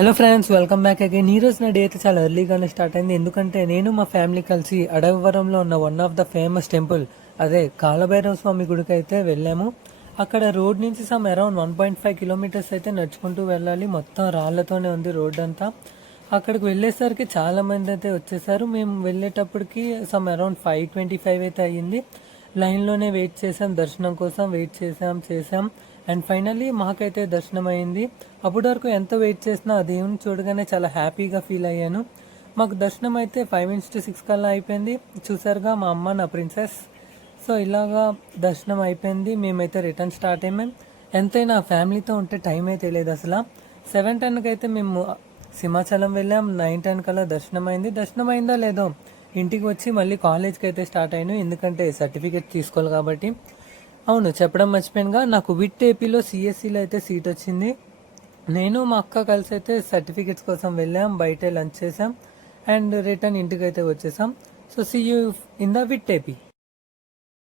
Hello friends, welcome back again. ఈ రోజు నా డే అయితే చాలా ఎర్లీగానే స్టార్ట్ అయింది. ఎందుకంటే నేను మా ఫ్యామిలీ కలిసి అడవరంలో ఉన్న one of the famous temple, అదే కాలభైరవ స్వామి గుడికి అయితే వెళ్ళాము. అక్కడ రోడ్ నుంచి అరౌండ్ 1.5 కిలోమీటర్స్ అయితే నడుచుకుంటూ వెళ్ళాలి. మొత్తం రాళ్లతోనే ఉంది రోడ్ అంతా. అక్కడికి వెళ్ళేసరికి చాలా మంది అయితే వచ్చేసారు. మేము వెళ్ళేటప్పటికి అరౌండ్ 5:25 అయితే అయ్యింది. లైన్లోనే వెయిట్ చేసాం, దర్శనం కోసం వెయిట్ చేసాం. అండ్ ఫైనల్లీ మాకైతే దర్శనం అయింది. అప్పటి వరకు ఎంత వెయిట్ చేసినా ఆ దేవుని చూడగానే చాలా హ్యాపీగా ఫీల్ అయ్యాను. మాకు దర్శనం అయితే 5 minutes to 6 కల్లా అయిపోయింది. చూసారుగా మా అమ్మ, నా ప్రిన్సెస్. సో ఇలాగా దర్శనం అయిపోయింది. మేమైతే రిటర్న్ స్టార్ట్ అయ్యాం. ఎంతైనా ఫ్యామిలీతో ఉంటే టైం అయితే తెలియదు అసలు. 7:10కి అయితే మేము సింహాచలం వెళ్ళాం. 9:10 కల్లా దర్శనం అయింది. దర్శనం అయిందో లేదో ఇంటికి వచ్చి మళ్ళీ కాలేజ్కి అయితే స్టార్ట్ అయ్యాను, ఎందుకంటే సర్టిఫికేట్ తీసుకోవాలి కాబట్టి. అవును, చెప్పడం మర్చిపోయానుగా, నాకు విట్ ఏపీలో సిఎస్సిలో అయితే సీట్ వచ్చింది. నేను మా అక్క కలిసి అయితే సర్టిఫికేట్స్ కోసం వెళ్ళాం, బయటే లంచ్ చేసాం అండ్ రిటర్న్ ఇంటికి అయితే వచ్చేసాం. So see you in the VIT AP.